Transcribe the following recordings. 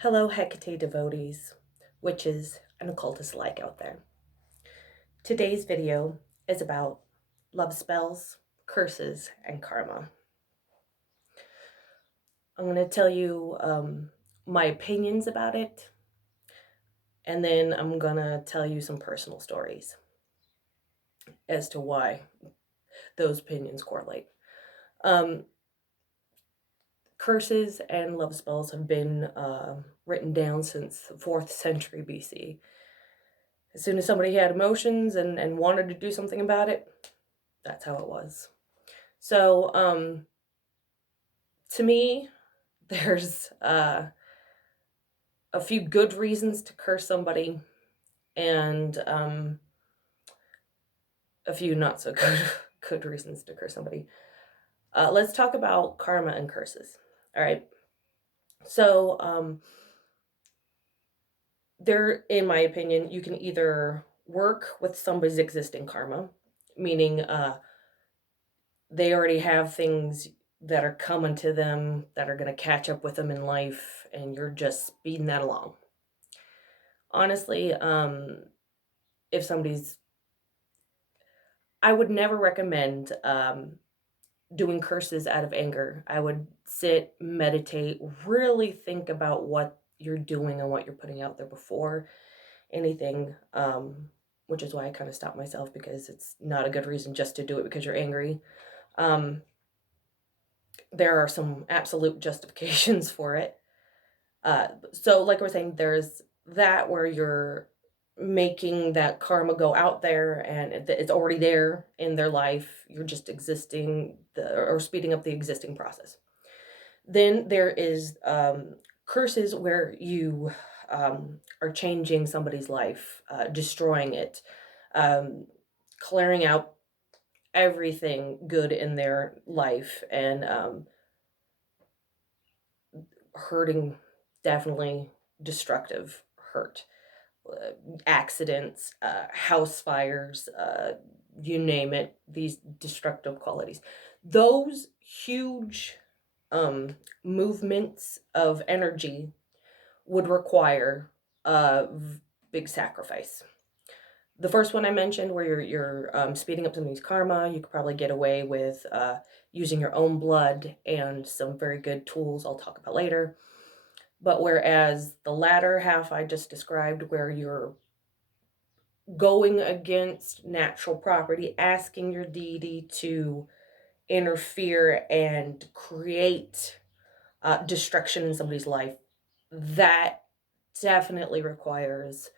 Hello, Hecate devotees, witches, and occultists alike out there. Today's video is about love spells, curses, and karma. I'm going to tell you my opinions about it, and then I'm going to tell you some personal stories as to why those opinions correlate. Um, Curses and love spells have been written down since the 4th century BC. As soon as somebody had emotions and wanted to do something about it, that's how it was. So, to me, there's a few good reasons to curse somebody, and a few not so good good reasons to curse somebody. Let's talk about karma and curses. All right. So, there, in my opinion, you can either work with somebody's existing karma, meaning they already have things that are coming to them that are going to catch up with them in life, and you're just speeding that along. Honestly, if somebody's, I would never recommend doing curses out of anger. I would sit, meditate, really think about what you're doing and what you're putting out there before anything. Which is why I kind of stopped myself, because it's not a good reason just to do it because you're angry. Um, there are some absolute justifications for it. So, like we're saying, there's that where you're making that karma go out there and it's already there in their life. You're just existing or speeding up the existing process. Then there is curses where you are changing somebody's life, destroying it, um, clearing out everything good in their life, and hurting, definitely destructive hurt, uh, accidents, house fires, you name it, these destructive qualities. Those huge movements of energy would require a big sacrifice. The first one I mentioned, where you're speeding up somebody's karma, you could probably get away with using your own blood and some very good tools I'll talk about later. But whereas the latter half I just described, where you're going against natural property, asking your deity to interfere and create destruction in somebody's life, that definitely requires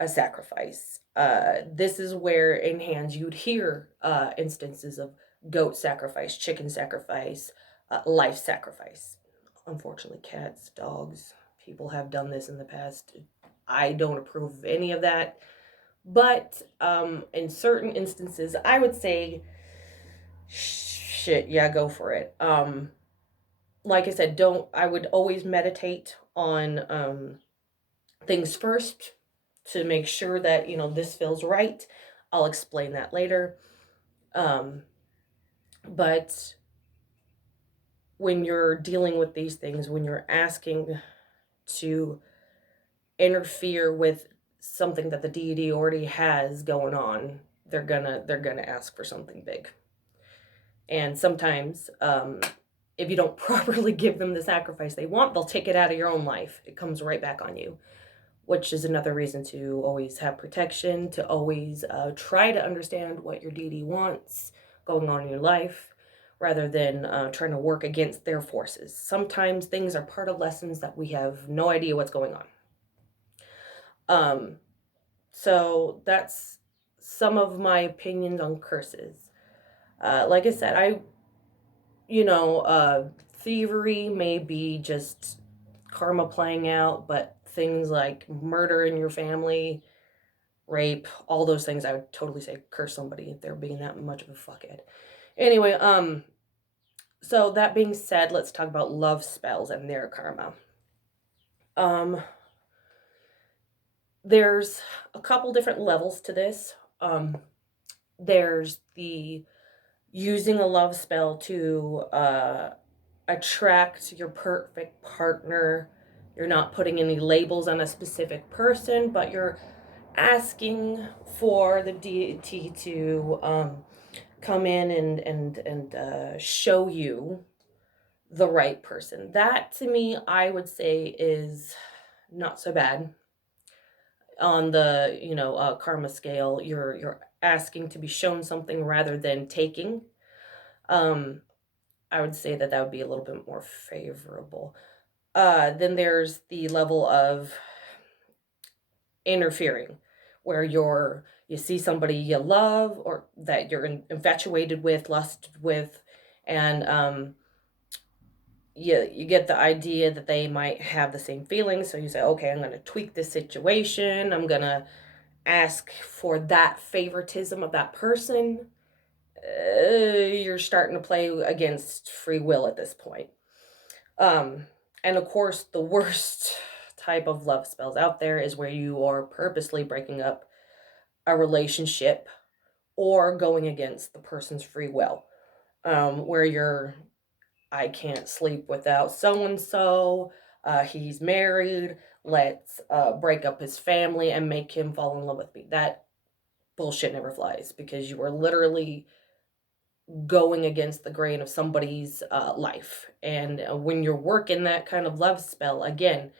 a sacrifice. This is where in hands you'd hear instances of goat sacrifice, chicken sacrifice, life sacrifice. Unfortunately, cats, dogs, people have done this in the past. I don't approve of any of that. But in certain instances, I would say, shit, yeah, go for it. Like I said, don't. I would always meditate on things first to make sure that this feels right. I'll explain that later. Um, but when you're dealing with these things, when you're asking to interfere with something that the deity already has going on, they're gonna ask for something big. And sometimes, if you don't properly give them the sacrifice they want, they'll take it out of your own life. It comes right back on you, which is another reason to always have protection, to always try to understand what your deity wants going on in your life, rather than trying to work against their forces. Sometimes things are part of lessons that we have no idea what's going on. Um, so that's some of my opinions on curses. Like I said, thievery may be just karma playing out, but things like murder in your family, rape, all those things, I would totally say curse somebody if they're being that much of a fuckhead. Anyway, so that being said, let's talk about love spells and their karma. Um, there's a couple different levels to this. There's the using a love spell to attract your perfect partner You're not putting any labels on a specific person, but you're asking for the deity to come in and show you the right person. That to me, I would say, is not so bad on the karma scale. You're asking to be shown something rather than taking. Um, I would say that would be a little bit more favorable. Then there's the level of interfering, where you see somebody you love or that you're infatuated with, lusted with, and you get the idea that they might have the same feelings. So you say, okay, I'm going to tweak this situation. I'm going to ask for that favoritism of that person. You're starting to play against free will at this point. And of course, the worst type of love spells out there is where you are purposely breaking up a relationship or going against the person's free will. Where I can't sleep without so and so. He's married. Let's break up his family and make him fall in love with me. That bullshit never flies, because you are literally going against the grain of somebody's life. And when you're working that kind of love spell, again,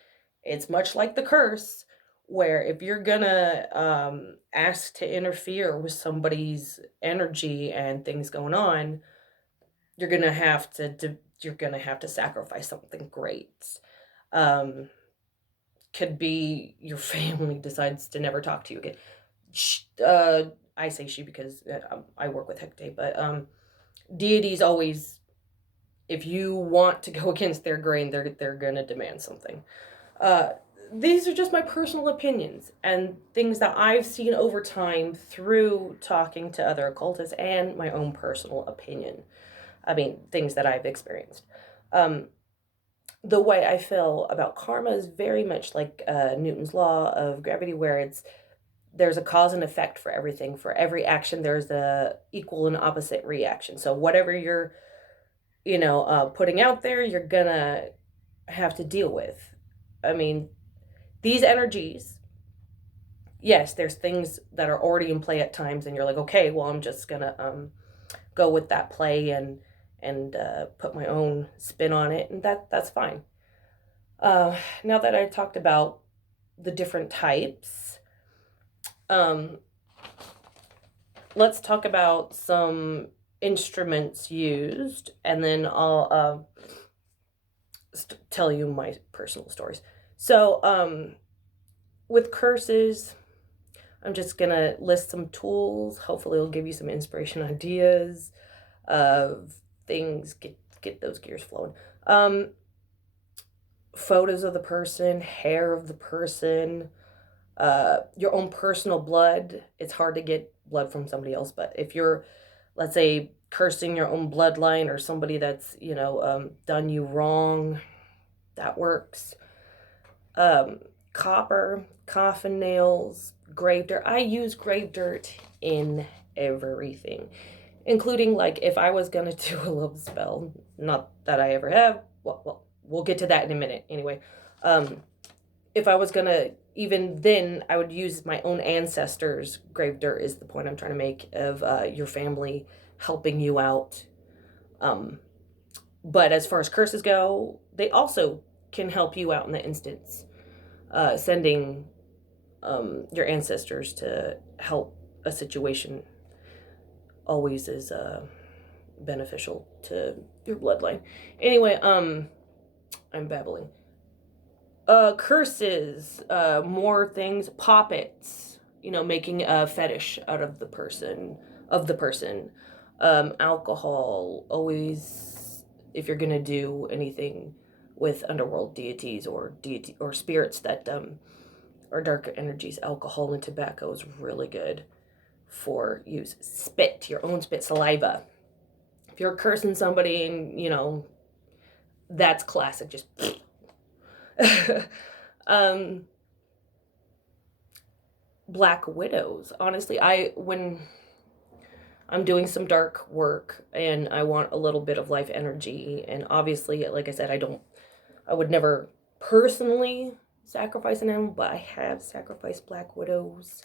it's much like the curse, where if you're gonna ask to interfere with somebody's energy and things going on, you're gonna have to sacrifice something great. Um, could be your family decides to never talk to you again. I say she because I work with Hecate, but deities always, if you want to go against their grain, they're gonna demand something. Uh, these are just my personal opinions and things that I've seen over time through talking to other occultists and my own personal opinion. I mean, things that I've experienced. Um, the way I feel about karma is very much like Newton's law of gravity, where there's a cause and effect for everything. For every action, there's a equal and opposite reaction. So whatever you're, putting out there, you're gonna have to deal with. I mean, these energies, yes, there's things that are already in play at times, and you're like, okay, well, I'm just gonna go with that play and put my own spin on it, and that's fine. Now that I talked about the different types, um, let's talk about some instruments used, and then I'll tell you my personal stories. So, with curses, I'm just gonna list some tools. Hopefully, it'll give you some inspiration, ideas of things. Get those gears flowing. Photos of the person, hair of the person, your own personal blood. It's hard to get blood from somebody else, but if you're, let's say, cursing your own bloodline or somebody that's done you wrong, that works. Um, Copper, coffin nails, grave dirt. I use grave dirt in everything, including, like, if I was gonna do a love spell, not that I ever have. Well, we'll get to that in a minute. Anyway, if I was gonna, even then, I would use my own ancestors. Grave dirt is the point I'm trying to make of your family helping you out. But as far as curses go, they also can help you out in the instance. Sending your ancestors to help a situation always is beneficial to your bloodline. Anyway, I'm babbling. Curses, more things, poppets, making a fetish out of the person. Alcohol, always, if you're gonna do anything with underworld deities or spirits that are darker energies, alcohol and tobacco is really good for use. Spit, your own spit, saliva. If you're cursing somebody and that's classic, just Black widows. Honestly, when I'm doing some dark work and I want a little bit of life energy, and obviously, like I said, I would never personally sacrifice an animal, but I have sacrificed black widows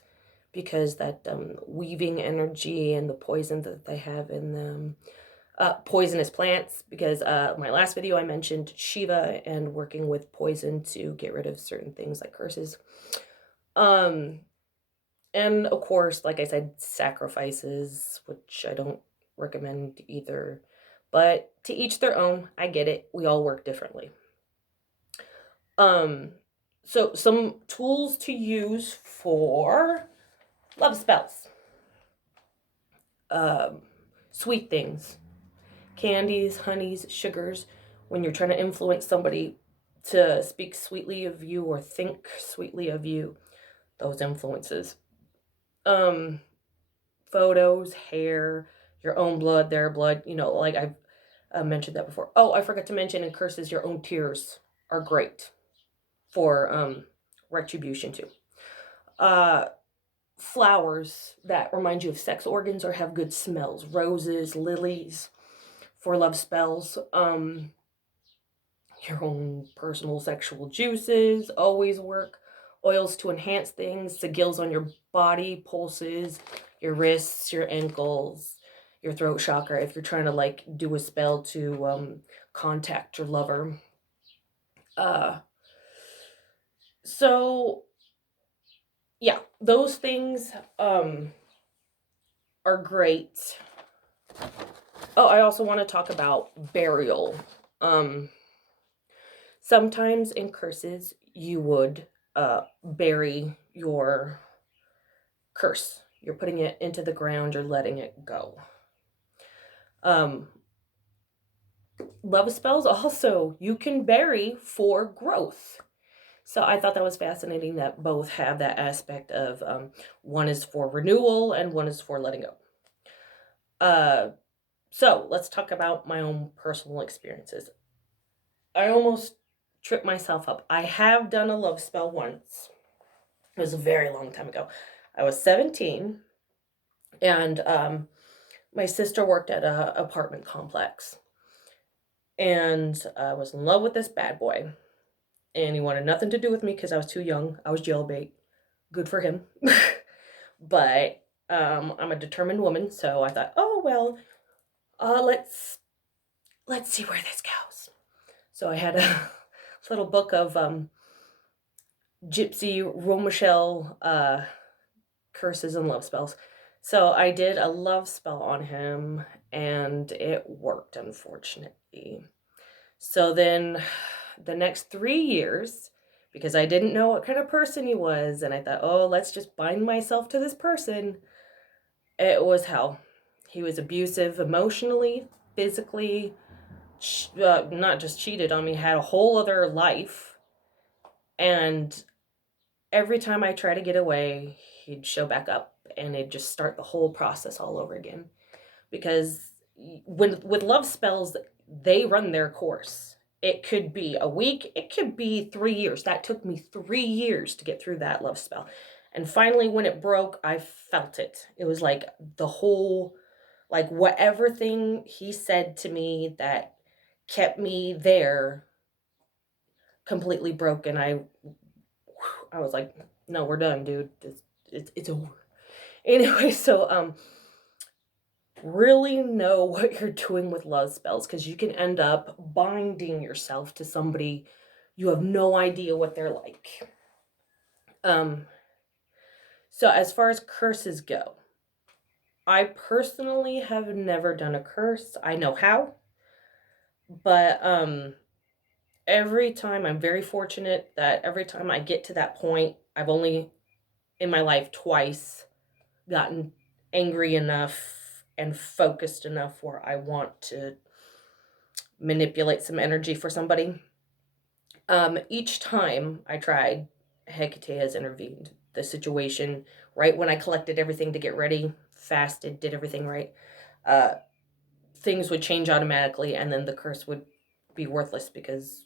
because that weaving energy and the poison that they have in them. Poisonous plants, because my last video I mentioned Shiva and working with poison to get rid of certain things like curses. And of course, like I said, sacrifices, which I don't recommend either. But to each their own. I get it. We all work differently. So some tools to use for love spells. Sweet things. Candies, honeys, sugars. When you're trying to influence somebody to speak sweetly of you or think sweetly of you, those influences. Photos, hair, your own blood, their blood, like I've mentioned that before. Oh, I forgot to mention in curses, your own tears are great for retribution too. Flowers that remind you of sex organs or have good smells. Roses, lilies for love spells. Your own personal sexual juices always work. Oils to enhance things. Sigils on your body, pulses, your wrists, your ankles, your throat chakra. If you're trying to like do a spell to contact your lover. So yeah, those things are great. Oh, I also want to talk about burial. Sometimes in curses you would bury your curse. You're putting it into the ground, you're letting it go. Love spells also you can bury for growth. So I thought that was fascinating that both have that aspect of one is for renewal and one is for letting go. So let's talk about my own personal experiences. I almost tripped myself up. I have done a love spell once. It was a very long time ago. I was 17, and my sister worked at an apartment complex. And I was in love with this bad boy. And he wanted nothing to do with me because I was too young. I was jailbait. Good for him. But I'm a determined woman, so I thought, oh well, let's see where this goes. So I had a little book of Gypsy Romichelle curses and love spells. So I did a love spell on him, and it worked, unfortunately. So then the next 3 years, because I didn't know what kind of person he was, and I thought, oh, let's just bind myself to this person, it was hell. He was abusive emotionally, physically, not just cheated on me, had a whole other life. And every time I try to get away, he'd show back up and it'd just start the whole process all over again. Because with love spells, they run their course. It could be a week, it could be 3 years. That took me 3 years to get through that love spell. And finally, when it broke, I felt it. It was like the whole, like whatever thing he said to me that kept me there completely broke. And I was like, no, we're done, dude. It's over. Anyway, so really know what you're doing with love spells, because you can end up binding yourself to somebody you have no idea what they're like. So as far as curses go, I personally have never done a curse. I know how, but every time, I'm very fortunate that every time I get to that point, I've only in my life twice gotten angry enough and focused enough where I want to manipulate some energy for somebody. Each time I tried, Hecate has intervened. The situation, right when I collected everything to get ready, fasted, did everything right, uh, things would change automatically, and then the curse would be worthless because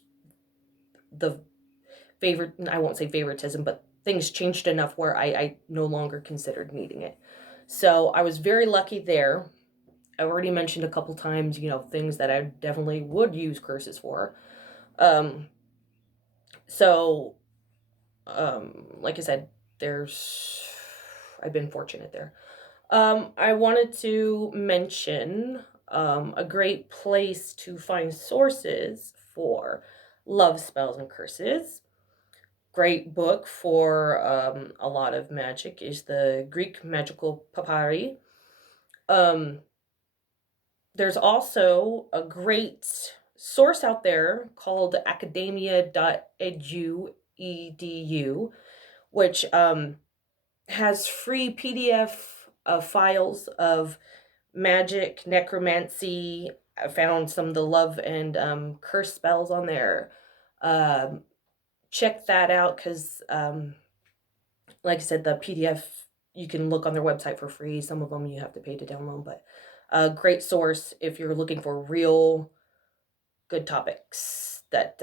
the I won't say favoritism, but things changed enough where I no longer considered needing it. So I was very lucky there. I already mentioned a couple times, things that I definitely would use curses for. So, like I said, I've been fortunate there. I wanted to mention a great place to find sources for love spells and curses. Great book for a lot of magic is the Greek Magical Papyri. Um, there's also a great source out there called academia.edu, which has free PDF files of magic, necromancy. I found some of the love and curse spells on there. Um, check that out because, like I said, the PDF you can look on their website for free. Some of them you have to pay to download, but a great source if you're looking for real good topics that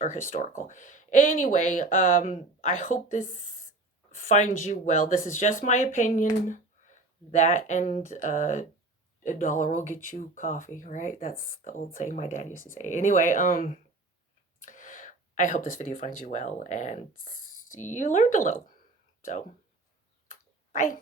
are historical. Anyway, I hope this finds you well. This is just my opinion. That and a dollar will get you coffee, right? That's the old saying my dad used to say. Anyway, I hope this video finds you well and you learned a little. So, bye.